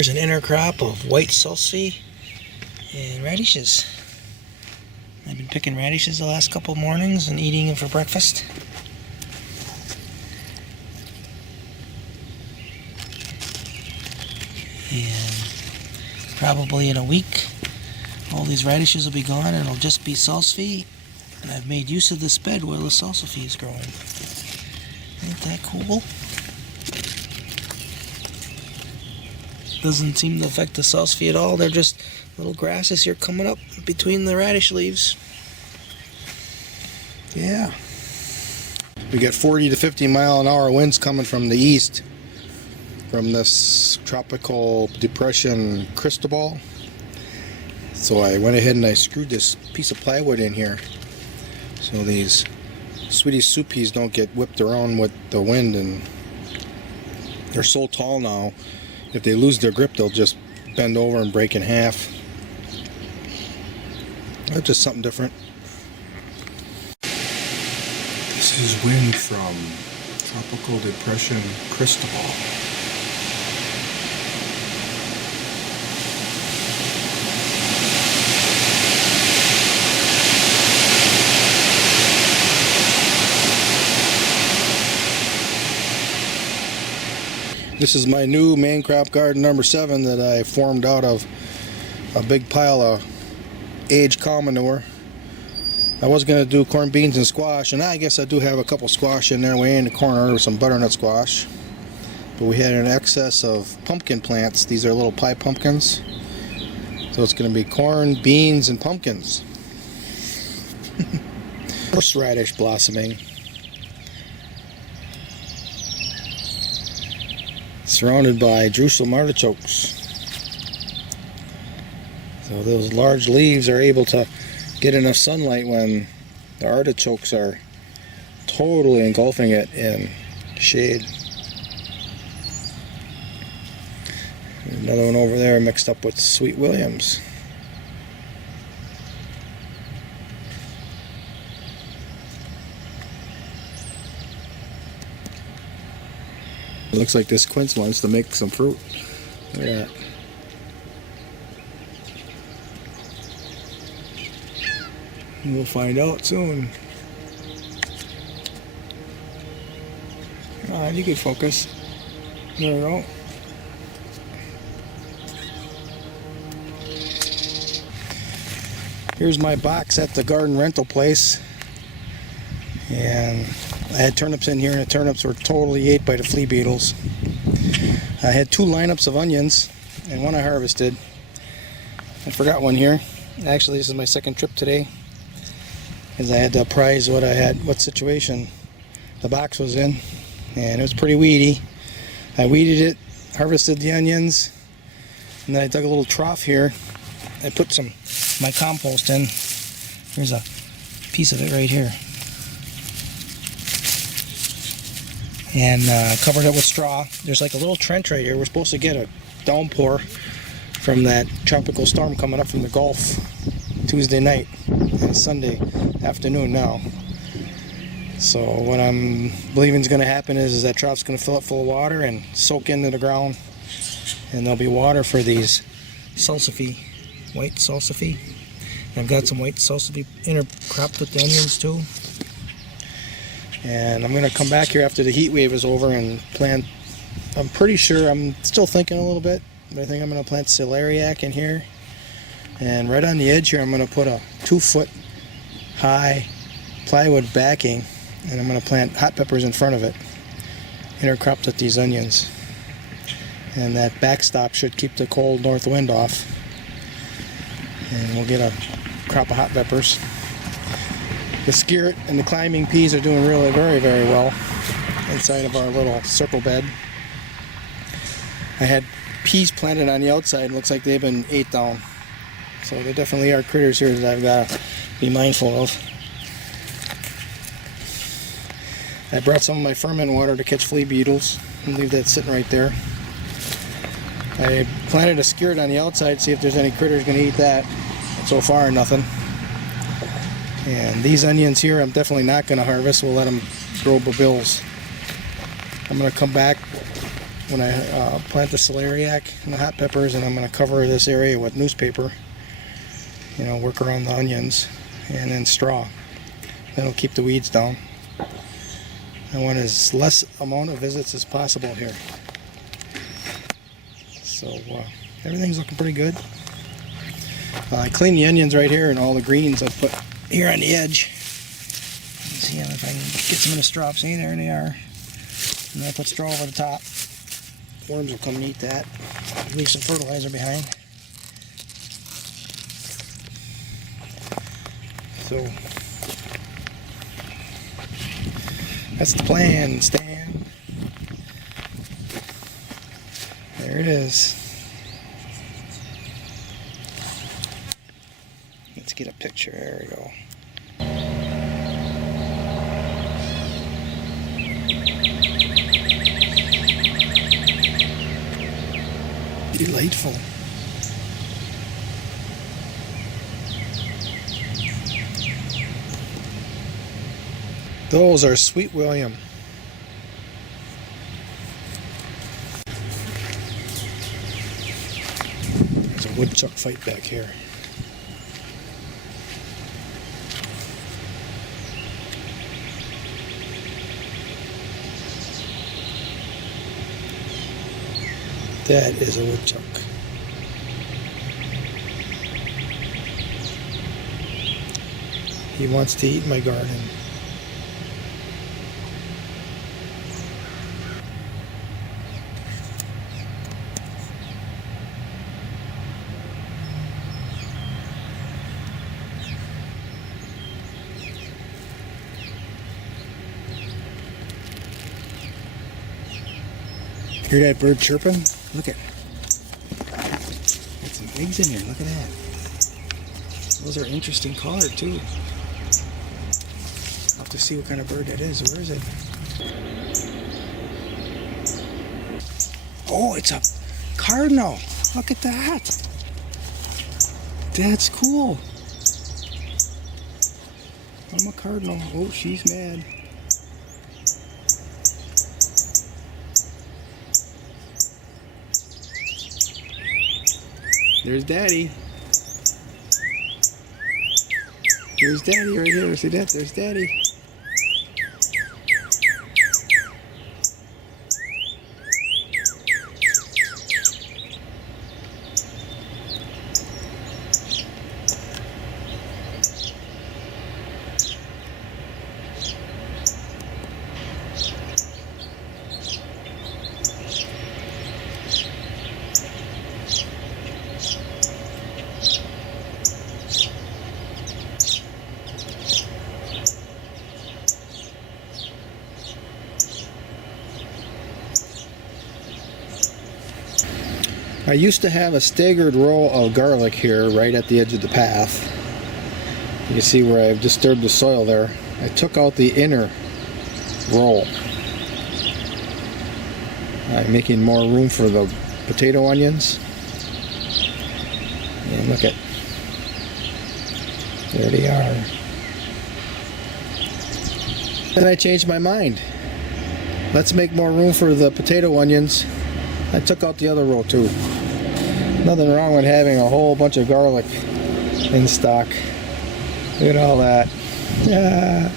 There's an intercrop of white salsify and radishes. I've been picking radishes the last couple mornings and eating them for breakfast. And probably in a week, all these radishes will be gone and it'll just be salsify. And I've made use of this bed while the salsify is growing. Ain't that cool? Doesn't seem to affect the salsify at all. They're just little grasses here coming up between the radish leaves. Yeah. We get 40 to 50 mile an hour winds coming from the east from this tropical depression Cristobal. So I went ahead and I screwed this piece of plywood in here so these Swedish soup peas don't get whipped around with the wind, and they're so tall now, if they lose their grip they'll just bend over and break in half. That's just something different. This is wind from tropical depression Cristobal. This is my new main crop garden number 7 that I formed out of a big pile of aged cow manure. I was going to do corn, beans, and squash, and I guess I do have a couple squash in there way in the corner with some butternut squash. But we had an excess of pumpkin plants. These are little pie pumpkins. So it's going to be corn, beans, and pumpkins. Horseradish blossoming. Surrounded by Jerusalem artichokes. So those large leaves are able to get enough sunlight when the artichokes are totally engulfing it in shade. Another one over there mixed up with Sweet Williams. It looks like this quince wants to make some fruit. Look at that. We'll find out soon. Alright, you can focus. There we go. Here's my box at the garden rental place. And I had turnips in here, and the turnips were totally ate by the flea beetles. I had 2 lineups of onions, and one I harvested. I forgot one here. Actually, this is my second trip today, because I had to apprise what situation the box was in, and it was pretty weedy. I weeded it, harvested the onions, and then I dug a little trough here. I put my compost in. Here's a piece of it right here. And covered it with straw. There's like a little trench right here. We're supposed to get a downpour from that tropical storm coming up from the Gulf Tuesday night, and it's Sunday afternoon now. So what I'm believing is going to happen is that trough's going to fill up full of water and soak into the ground, and there'll be water for these salsify, white salsify. I've got some white salsify intercropped with the onions too. And I'm going to come back here after the heat wave is over and plant, I'm pretty sure, I'm still thinking a little bit, but I think I'm going to plant celeriac in here. And right on the edge here I'm going to put a 2-foot high plywood backing, and I'm going to plant hot peppers in front of it, intercropped with these onions. And that backstop should keep the cold north wind off. And we'll get a crop of hot peppers. The skirret and the climbing peas are doing really very well inside of our little circle bed. I had peas planted on the outside. It looks like they've been ate down. So there definitely are critters here that I've got to be mindful of. I brought some of my ferment water to catch flea beetles and leave that sitting right there. I planted a skirret on the outside, see if there's any critters going to eat that. So far, nothing. And these onions here, I'm definitely not going to harvest. We'll let them grow babills. I'm going to come back when I plant the celeriac and the hot peppers, and I'm going to cover this area with newspaper, you know, work around the onions, and then straw. That'll keep the weeds down. I want as less amount of visits as possible here. So everything's looking pretty good. I cleaned the onions right here, and all the greens I put here on the edge. Let's see if I can get some of the straw. See, there they are. And I put straw over the top. Worms will come and eat that. Leave some fertilizer behind. So that's the plan, Stan. There it is. Let's get a picture. There we go. Delightful. Those are Sweet William. There's a woodchuck fight back here. That is a woodchuck. He wants to eat my garden. Hear that bird chirping? Look at, got some eggs in here. Look at that. Those are interesting color too. I'll have to see what kind of bird that is. Where is it? Oh, it's a cardinal. Look at that. That's cool. I'm a cardinal. Oh, she's mad. There's Daddy. There's Daddy right here. See that? There's Daddy. I used to have a staggered row of garlic here right at the edge of the path. You can see where I've disturbed the soil there. I took out the inner row. I'm making more room for the potato onions. And look at, there they are. Then I changed my mind. Let's make more room for the potato onions. I took out the other row too. Nothing wrong with having a whole bunch of garlic in stock. Look at all that. Yeah.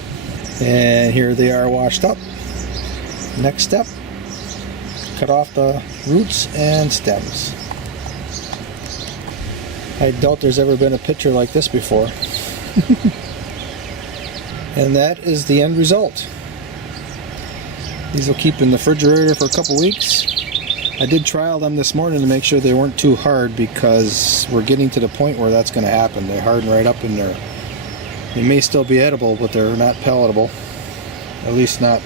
And here they are washed up. Next step, cut off the roots and stems. I doubt there's ever been a picture like this before. And that is the end result. These will keep in the refrigerator for a couple weeks. I did trial them this morning to make sure they weren't too hard, because we're getting to the point where that's going to happen. They harden right up in there. They may still be edible, but they're not palatable. At least not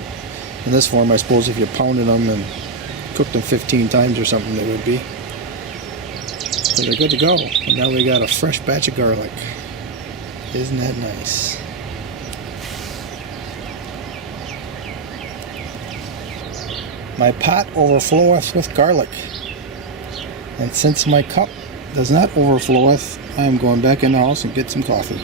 in this form. I suppose if you pounded them and cooked them 15 times or something, they would be. So they're good to go. And now we got a fresh batch of garlic. Isn't that nice? My pot overfloweth with garlic, and since my cup does not overfloweth, I am going back in the house and get some coffee.